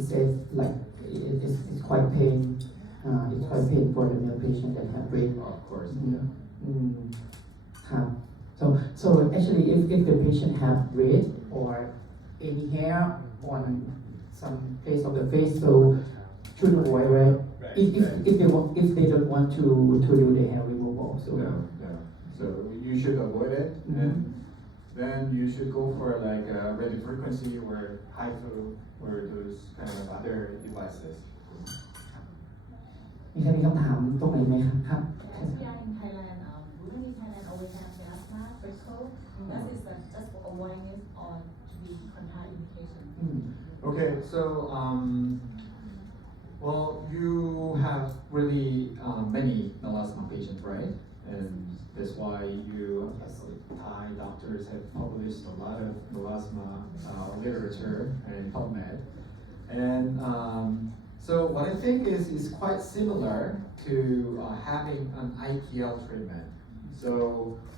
he says like it's quite pain. It's quite pain for the male patient that have brain. Of course, Mm. yeah. Huh. So actually, if the patient have red or any hair on some place of the face, so should avoid red. If they don't want to do the hair removal, so No. So you should avoid it, and then you should go for like radio frequency or HIFU or those kind of other devices. มีใครมีคำถามตรงไหนไหมครับ As we are in Thailand, women in Thailand always have the asthma, freckle. That is just for awareness or to be contraindication. Okay, so well, you have really many melasma patients, right? And that's why you, as Thai doctors, have published a lot of melasma literature and PubMed. And so what I think is quite similar to having an IPL treatment. So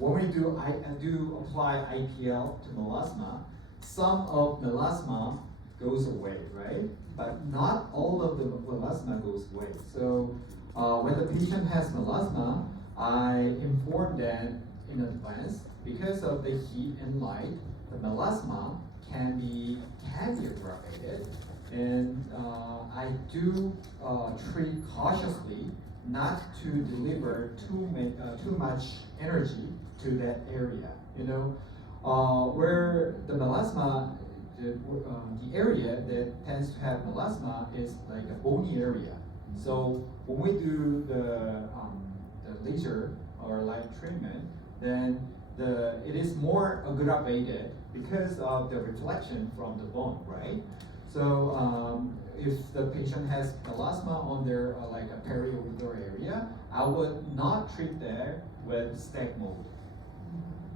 when we do apply IPL to melasma, some of melasma goes away, right? But not all of the melasma goes away. So when the patient has melasma, I inform them in advance because of the heat and light, the melasma can be aggravated, and I do treat cautiously not to deliver too much energy to that area. You know, where the melasma. The area that tends to have melasma is like a bony area. So when we do the laser or light treatment, then it is more aggravated because of the reflection from the bone, right? So if the patient has melasma on their like a periorbital area, I would not treat there with STEC mode.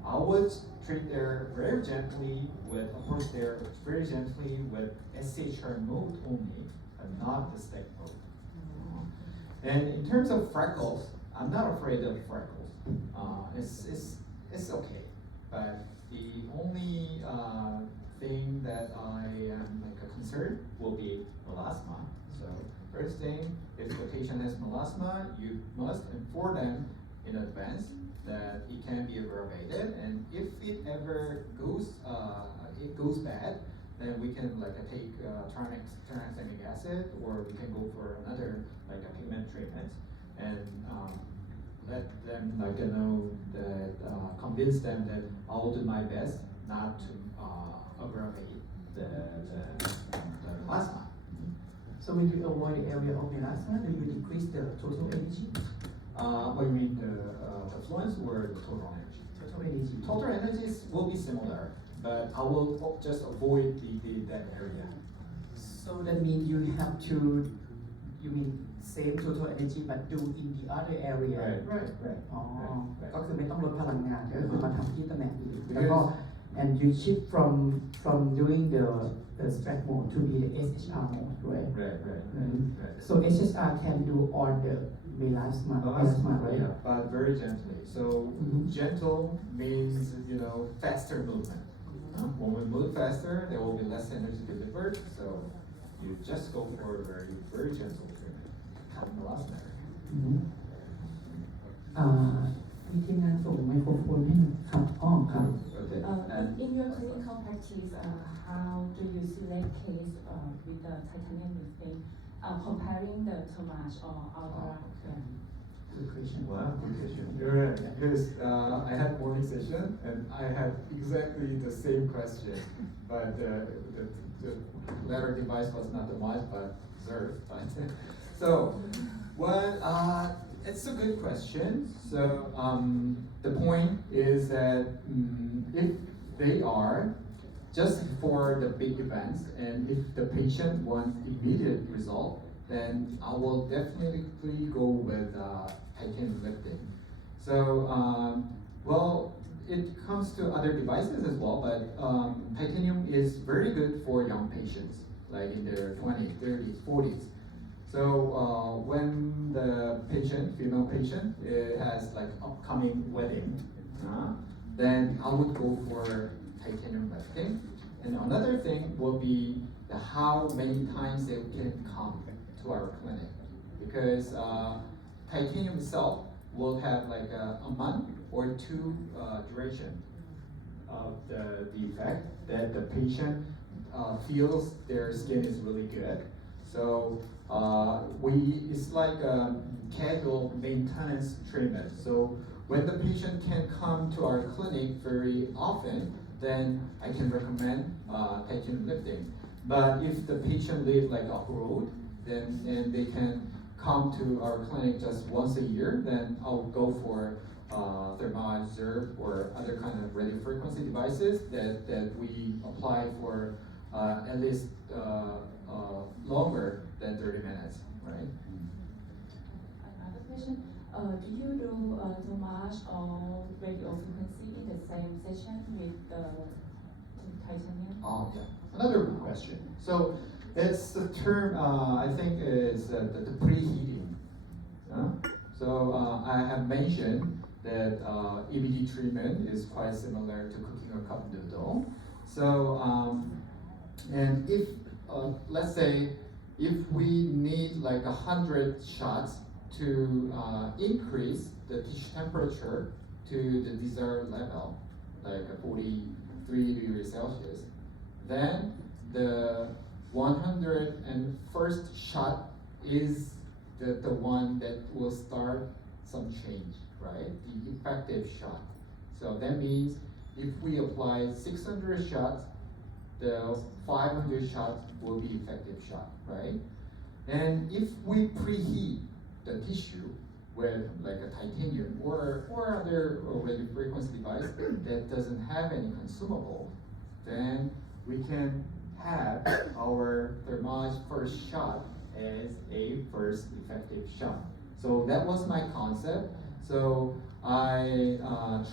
I would treat there very gently with, approach there very gently with SHR mode only, and not the STEC mode. And in terms of freckles, I'm not afraid of freckles. It's okay, but the only thing that I am like a concern will be melasma. So first thing, if the patient has melasma, you must inform them in advance that it can be aggravated, and if it ever goes bad, then we can like take tranexamic acid, or we can go for another like a pigment treatment, and let them like know that convince them that I'll do my best not to aggravate the melasma. So when you avoid the area of melasma, do you decrease the total energy? What do you mean, the fluence or the total energy? Total energy. Total energies will be similar, but I will just avoid that area. So that means you have to, you mean same total energy but do in the other area. Right. อ๋อ Right. ก็คือไม่ต้องลดพลังงานก็คือมาทำที่ตำแหน่งอื่นแล้วก็ and you shift from doing the stretch mode to be the SHR mode, right? Right. So SHR can do on the melasma, right? Yeah, but very gently. So gentle means faster movement. When we move faster, there will be less energy delivered. So you just go for a very gentle treatment. Melasma. มีทีมงานส่งไมโครโฟนให้ครับครับ Okay. In your clinical practice, how do you select case with the titanium lifting, comparing the Thermage or Ultra? Good question. Wow, good question. You're right. Because I had morning session and I had exactly the same question, but the latter device was not the mic but Zerf. So, it's a good question. So the point is that if they are just for the big events, and if the patient wants immediate result, then I will definitely go with titanium lifting. So, well, it comes to other devices as well, but titanium is very good for young patients, like in their 20s, 30s, 40s. So when the female patient, has like upcoming wedding, then I would go for titanium lifting. And another thing will be how many times they can come to our clinic, because titanium itself will have like a month or two duration of the effect that the patient feels their skin is really good. So it's like a casual maintenance treatment. So when the patient can come to our clinic very often, then I can recommend titanium lifting. But if the patient lives like abroad, then and they can come to our clinic just once a year, then I'll go for Thermage or other kind of radio frequency devices that we apply for at least longer than 30 minutes, right? Another question, do you do thermage or radio frequency in the same session with the titanium? Oh, yeah. Another good question. So it's the term, I think is the preheating. So I have mentioned that EBD treatment is quite similar to cooking a cup noodle. So, and if, let's say, if we need like 100 shots to increase the tissue temperature to the desired level, like 43 degrees Celsius, then the 101st shot is the one that will start some change, right? The effective shot. So that means if we apply 600 shots, the 500 shots will be effective shot, right? And if we preheat the tissue with like a titanium or other radio frequency device that doesn't have any consumable, then we can have our Thermage first shot as a first effective shot. So that was my concept. So I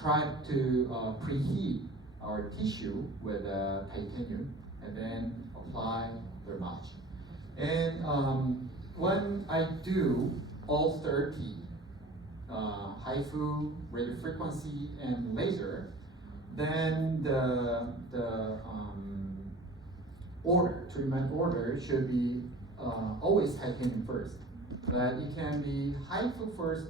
tried to preheat our tissue with titanium and then apply Thermage. And when I do all 30 HIFU, radio frequency, and laser, then the treatment order should be always titanium first. But it can be HIFU first,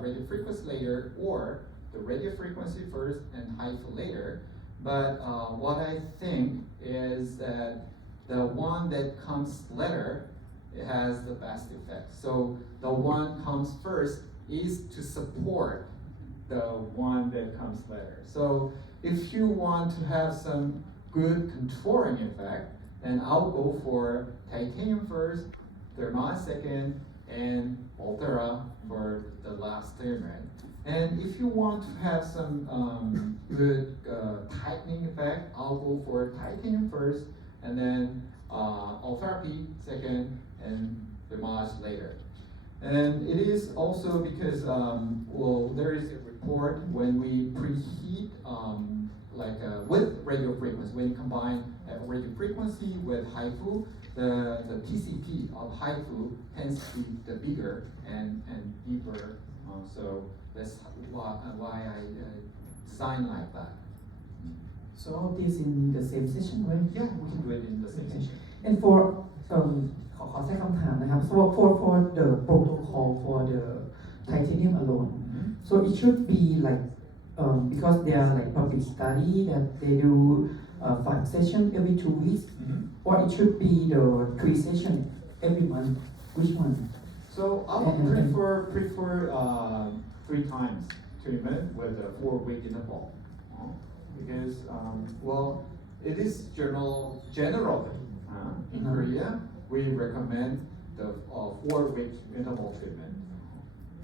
radio frequency later, or the radio frequency first and HIFU later. But what I think is that the one that comes later, it has the best effect. So the one comes first is to support the one that comes later. So if you want to have some good contouring effect, then I'll go for titanium first, Thermage second, and Ulthera for the last treatment. And if you want to have some good tightening effect, I'll go for titanium first, and then Ultherapy second, and Thermage later. And it is also because, well, there is a report when we preheat with radio frequency, when you combine radio frequency with HIFU, the PCP of HIFU tends to be the bigger and deeper. So that's why I designed like that. So this in the same session, right? Yeah, we can do it in the same Okay. session. And for ขอแทรกคำถามนะครับ so for the protocol for the titanium alone, so it should be like because they are like public study that they do 5 sessions every 2 weeks, or it should be the 3 sessions every month. Which one? So I would prefer 3 times treatment with a 4-week interval, because well, it is generally in Korea we recommend the 4-week interval treatment.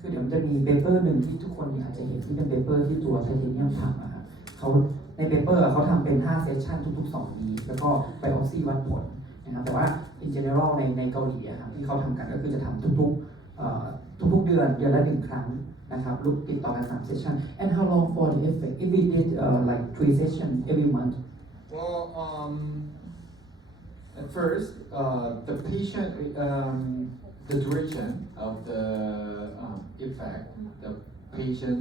คือเดี๋ยวจะมีเปเปอร์หนึ่งที่ทุกคนอาจจะเห็นที่เป็นเปเปอร์ที่ตัวไทเทเนียมทำอะครับเขาในเปเปอร์เขาทำเป็น5เซสชันทุกๆ2 วีคแล้วก็ไบออปซี่วัดผลนะครับแต่ว่า in general ในเกาหลีอะครับที่เขาทำกันก็คือจะทำทุกๆเดือนละ 1 ครั้งนะครับลูกติดต่อกัน3 session. And how long for the effect if we did like 3 sessions every month? Well, at first, the patient, the duration of the effect, the patient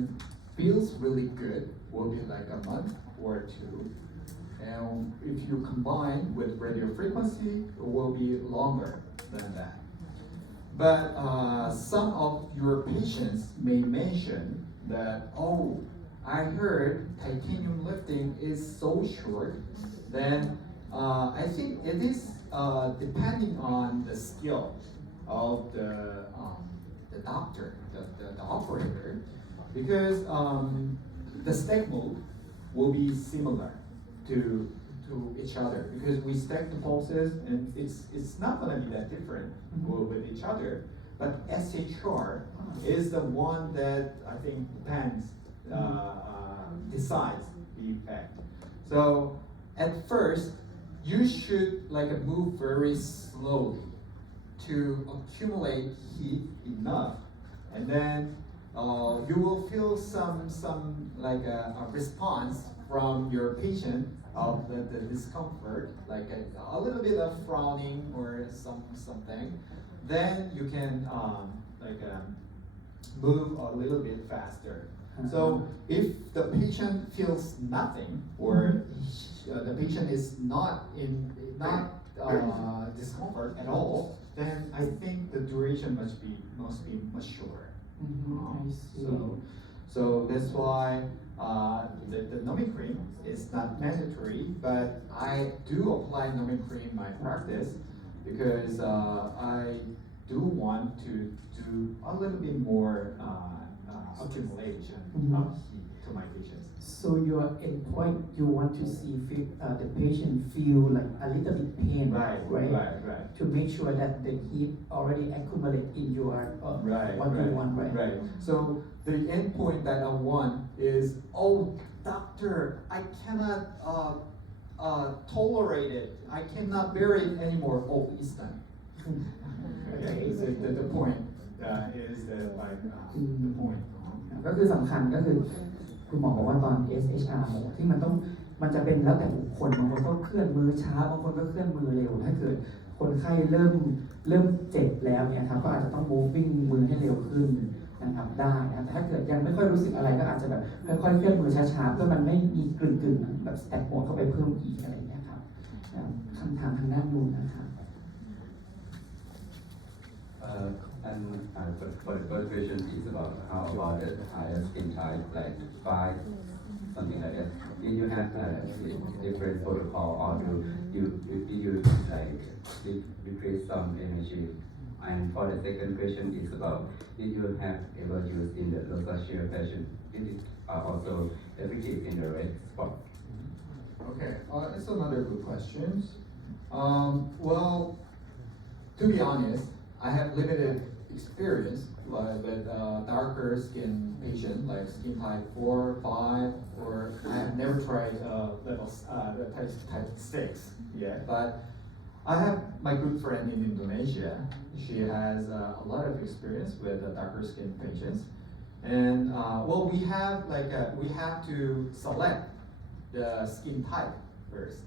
feels really good will be like a month or 2. And if you combine with radio frequency, it will be longer than that. But some of your patients may mention that, oh, I heard titanium lifting is so short. Then I think it is depending on the skill of the doctor, the operator, because the stack mode will be similar to each other, because we stack the pulses and it's not going to be that different with each other. But SHR is the one that I think depends, decides the effect. So at first, you should move very slowly to accumulate heat enough, and then you will feel some a response from your patient of the discomfort, like a little bit of frowning or something. Then you can move a little bit faster. So if the patient feels nothing, or the patient is not discomfort at all, then I think the duration must be much shorter. I see. So that's why the numbing cream is not mandatory, but I do apply numbing cream in my practice because I do want to do a little bit more accumulation of heat to my patients. So your endpoint, you want to see the patient feel like a little bit pain, Right. To make sure that the heat already accumulate in your what you want, right? So the endpoint that I want is, oh, doctor, I cannot tolerate it. I cannot bear it anymore. Oh, it's done. Okay, so the point is the point. ก็คือสำคัญก็คือคุณหมอบอกว่าตอน SHR ที่มันจะเป็นแล้วแต่บุคคลบางคนก็เคลื่อนมือช้าบางคนก็เคลื่อนมือเร็วถ้าเกิดคนไข้เริ่มเจ็บแล้วเนี่ยครับก็อาจจะต้อง moving มือให้เร็วขึ้นนะครับได้นะครับแต่ถ้าเกิดยังไม่ค่อยรู้สึกอะไรก็อาจจะแบบค่อยๆเคลื่อนมือช้าๆเพื่อมันไม่มีกลึ่งๆแบบ stack mode เข้าไปเพิ่มอีกอะไรอย่างเงี้ยครับคำถามทางด้านนู้นนะครับ And for the first question is about how about the higher skin type, like 5, something like that. Did you have a different protocol, or did you decrease some energy? And for the second question is about, did you have ever used in the rosacea patient? Did it also effective in the red spot? Okay, that's another good question. Well, to be honest, I have limited experience with darker skin patient, like skin type 4, 5, or I have never tried type 6 yet. But I have my good friend in Indonesia. She has a lot of experience with darker skin patients, and well, we have to select the skin type first.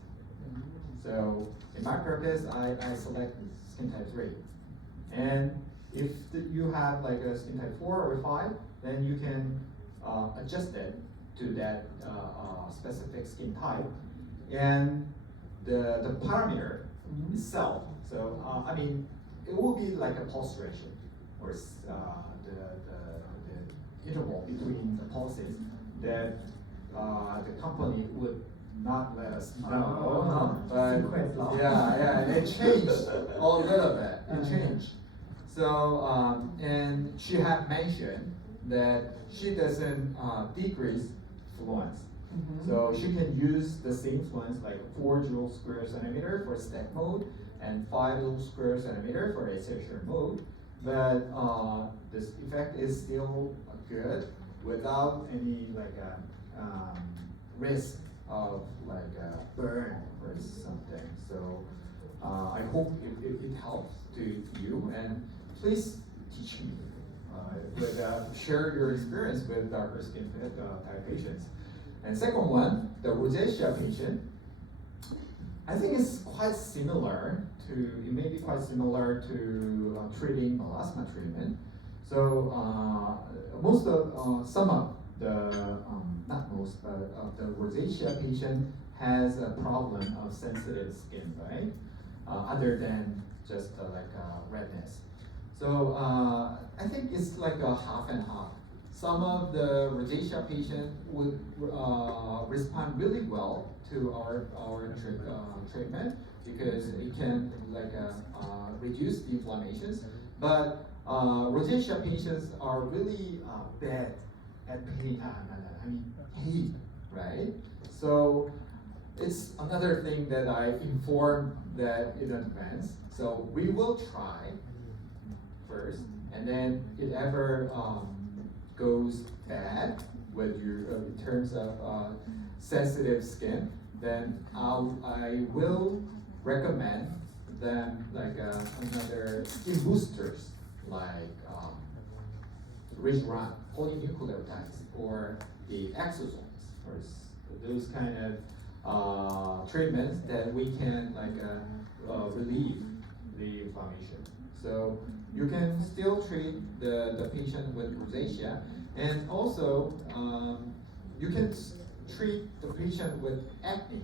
So in my practice, I select skin type 3. And if you have like a skin type 4 or 5, then you can adjust it to that specific skin type. And the parameter itself, so I mean, it will be like a pulse ratio, or the interval between the pulses that the company would not let us know. Secret law. Yeah, it changed a little bit. It changed. So, and she had mentioned that she doesn't decrease fluence. So she can use the same fluence, like 4 joule square centimeter for stack mode and 5 joule square centimeter for SHR mode. But this effect is still good without any risk of burn or something. So I hope it helps to you, and please teach me. Share your experience with darker skin type patients. And second one, the rosacea patient. I think it's quite similar to, it may be quite similar to treating melasma treatment. So some of the, not most, but of the rosacea patient has a problem of sensitive skin, right? Other than just redness. So I think it's like a half and half. Some of the rosacea patients would respond really well to our treatment because it can reduce the inflammations. But rosacea patients are really bad at pain. Heat, right? So it's another thing that I inform that in advance. So we will try first, and then if ever goes bad with your in terms of sensitive skin, then I will recommend them another skin boosters like Regeneron, polynucleotides, or the exosomes, or those kind of treatments that we can relieve the inflammation. So you can still treat the patient with rosacea, and also you can treat the patient with acne.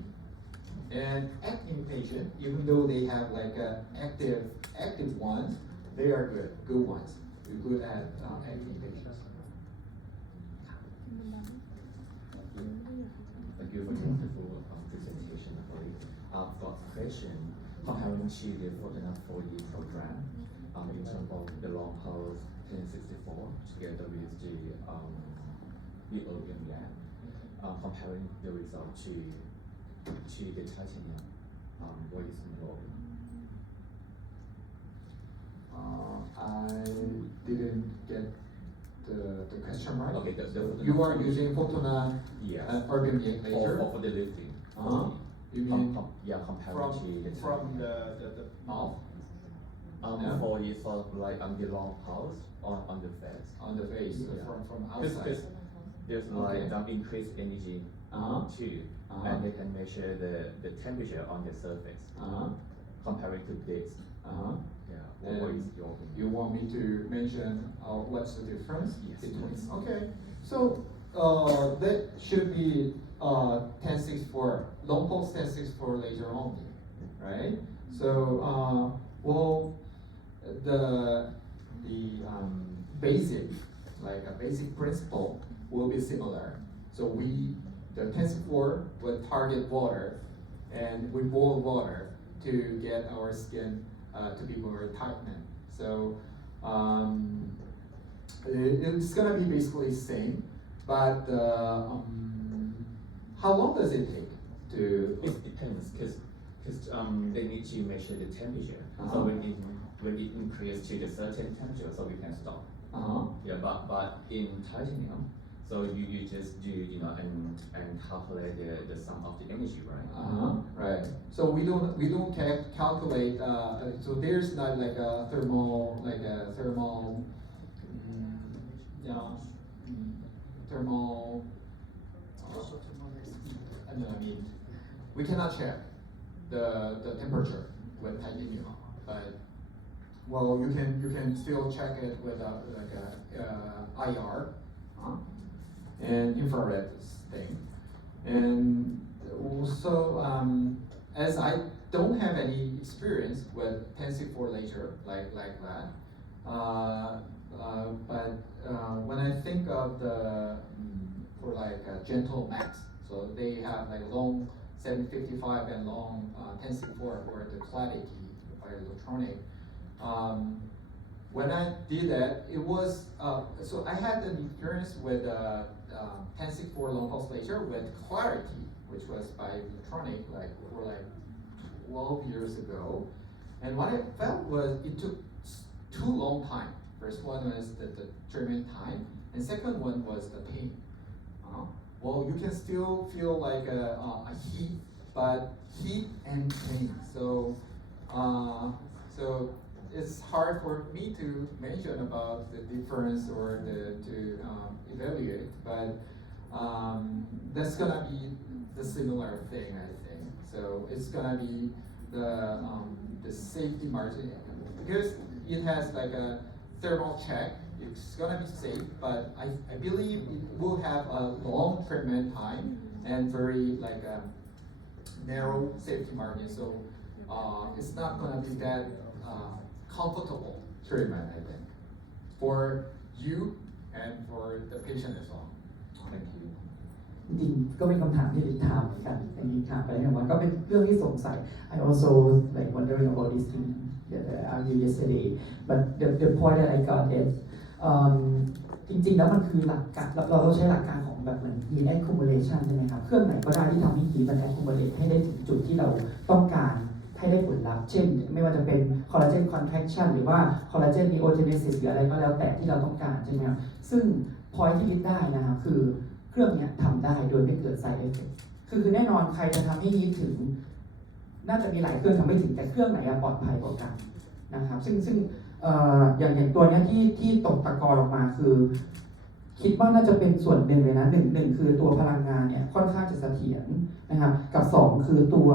And acne patient, even though they have active ones, they are good ones. We're good at acne patients. Thank you for your wonderful presentation, Holly. I've got a question comparing to the Fortuna 4E program in terms of the long pulse 1064 together with the opium lab, comparing the result to the titanium. What is important? I didn't get the question right. Okay, you are using Fortuna yes. Erbium laser? For the lifting. You mean comparing to from the mouth? Yeah. For it for the long pulse on the face. On the face, Yeah. from outside. Because there's some increased energy too, and they can measure the temperature on the surface comparing to this. Yeah. What is your opinion? You want me to mention what's the difference? Yes, between? please. Okay. So that should be 1064, long pulse 1064 laser only, right? So the basic, a basic principle will be similar. So the 1064 will target water, and we boil water to get our skin to be more tightened. So it's gonna be basically the same, but how long does it take to? It depends, because they need to measure the temperature. So when it increases to the certain temperature, so we can stop. Yeah, but in titanium, so you just do and calculate the sum of the energy, right? Right. So we don't calculate. So there's not a thermal thermal. We cannot check the temperature with titanium, but you can still check it with IR and infrared thing. And also, as I don't have any experience with 1064 laser like that, but when I think of for Gentle Max, so they have long 755 and long 1064 for the Clarity or electronic. When I did that, it was so I had an experience with 1064 long pulse laser with Clarity, which was by Electronic for 12 years ago. And what I felt was it took too long time. First one was the treatment time, and second one was the pain. You can still feel a heat, but heat and pain. So it's hard for me to mention about the difference or to evaluate, but that's gonna be the similar thing, I think. So it's gonna be the safety margin, because it has a thermal check. It's gonna be safe, but I believe it will have a long treatment time and very narrow safety margin, so it's not gonna be that comfortable treatment, I think, for you and for the patient as well. Thank you. จริงๆก็เป็นคำถามที่ลิถามเหมือนกันอันนี้ถามไปแล้วมันก็เป็นเรื่องที่สงสัย I also like wondering about this thing that I argued yesterday but the point that I got is จริงๆแล้วมันคือหลักการเราต้องใช้หลักการของแบบเหมือน heat accumulation ใช่ไหมครับเครื่องไหนก็ได้ที่ทำให้ heat มัน accumulate ให้ได้ถึงจุดที่เราต้องการให้ได้ผลลัพธ์เช่นไม่ว่าจะเป็น collagen contraction หรือว่า collagen neogenesis หรืออะไรก็แล้วแต่ที่เราต้องการใช่ไหมครับซึ่ง point ที่ลิได้นะครับคือเครื่องเนี้ยทำได้โดยไม่เกิด side effect คือแน่นอนใครจะทำให้ heat ถึงน่าจะมีหลายเครื่องทำไม่ถึงแต่เครื่องไหนปลอดภัยกว่ากันนะครับซึ่งอย่างตัวเนี้ยที่ตกตะกอนออกมาคือคิดว่าน่าจะเป็นส่วนหนึ่งเลยนะหนึ่งคือตัวพลังงานเนี่ยค่อนข้างจะเสถียรนะครับกับ2คือตัว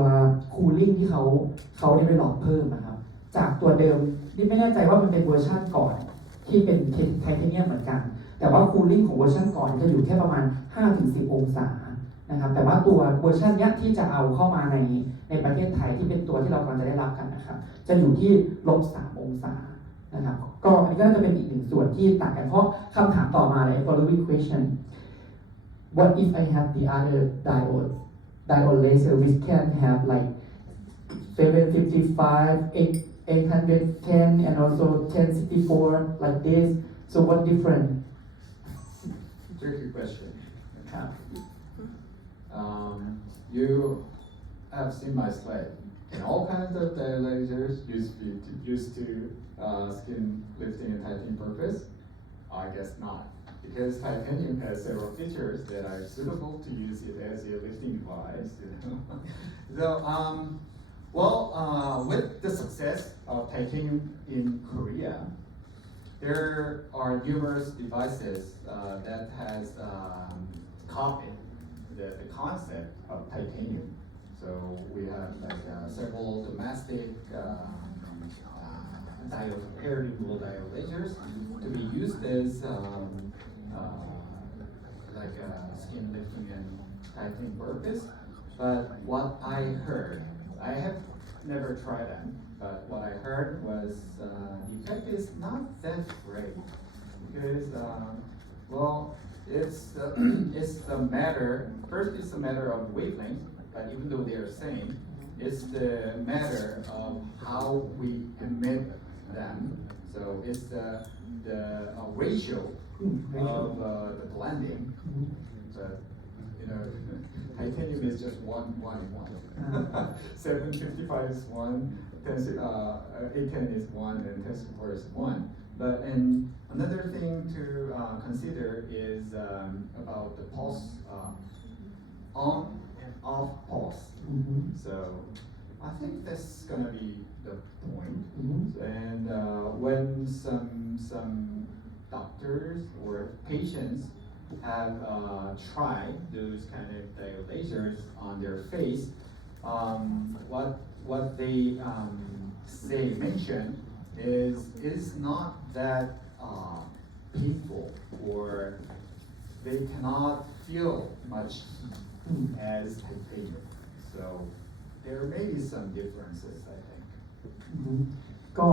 cooling ที่เขาได้ไปหลอดเพิ่มนะครับจากตัวเดิมนี่ไม่แน่ใจว่ามันเป็นเวอร์ชันก่อนที่เป็นไทเทเนียมเหมือนกันแต่ว่า cooling ของเวอร์ชันก่อนจะอยู่แค่ประมาณ 5-10 องศานะครับแต่ว่าตัวเวอร์ชันเนี้ยที่จะเอาเข้ามาในประเทศไทยที่เป็นตัวที่เรากำลังจะได้รับกันนะครับจะอยู่ที่-3 องศานะครับก็อันนี้ก็จะเป็นอีกหนึ่งส่วนที่ต่างกันเพราะคำถามต่อมาเลย following question what if I have the other diode laser which can have like 755 810 and also 1064 like this so what different Tricky question. ครับ You have seen my slide. And all kinds of lasers used to skin lifting and tightening purpose? I guess not, because titanium has several features that are suitable to use it as a lifting device. So, with the success of titanium in Korea, there are numerous devices that has copied the concept of titanium. So we have like several domestic paired-in-wool diode lasers to be used as like skin lifting and tightening purpose. But what I heard, I have never tried them, but what I heard was the effect is not that great because it's a matter. First, it's a matter of wavelength. But even though they are same, it's the matter of how we emit them. So it's the ratio of the blending. But titanium is just one. 755 is 1, 810 is 1, and 1064 is 1. But and another thing to consider is about the pulse on and off pulse. So I think that's gonna be the point. And when some doctors or patients have tried those kind of diode lasers on their face, what they mention is not that painful, or they cannot feel much as titanium. So there may be some differences, I think. ก็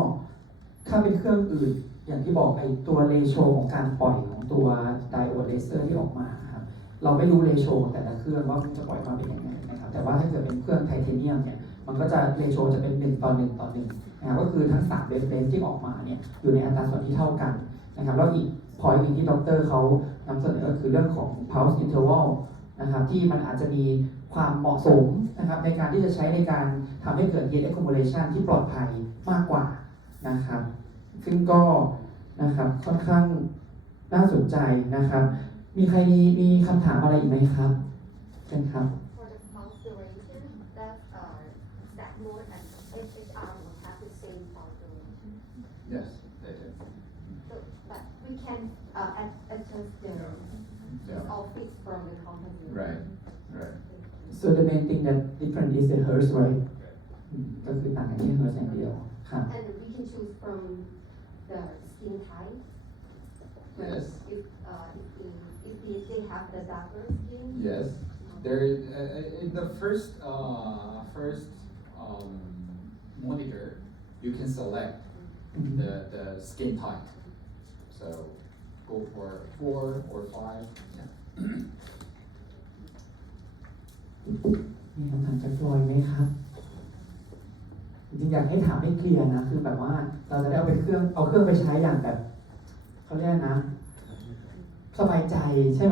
ถ้าเป็นเครื่องอื่นอย่างที่บอกไอตัวเรโชของการปล่อยของตัวไดโอดเลเซอร์ที่ออกมาครับเราไม่รู้เรโชแต่ละเครื่องว่ามันจะปล่อยมาเป็นยังไงนะครับแต่ว่าถ้าเกิดเป็นเครื่องไทเทเนียมเนี่ยมันก็จะเรโชจะเป็น1:1:1นะครับก็คือทั้ง3เวฟเลนที่ออกมาเนี่ยอยู่ในอัตราส่วนที่เท่ากันนะครับแล้วอีกพอยต์นึงที่ดรเขานำเสนอก็คือเรื่องของ pulse interval นะครับที่มันอาจจะมีความเหมาะสมนะครับในการที่จะใช้ในการทำให้เกิด heat accumulation ที่ปลอดภัยมากกว่านะครับซึ่งก็นะครับค่อนข้างน่าสนใจนะครับมีใครมีคำถามอะไรอีกไหมครับเชิญครับ For the pulse duration, that stack mode and HHR will have the same pulse duration. Yes, they do. So, but we can adjust the Yeah. all fixed from the company. Right. so the main thing that different is the hertz right ก็คือต่างกันที่ hertz อย่างเดียวครับ And we can choose from the skin type. Yes. If they have the darker skin. Yes. There, in the first monitor, you can select the skin type. So go for 4 or 5. Yeah. มีคำถามจากฟลอยด์ไหมครับ จริงๆอยากให้ถามให้เคลียร์นะ คือแบบว่าเราจะได้เอาเครื่องไปใช้อย่างแบบเขาเรียกนะ สบายใจใช่ไหม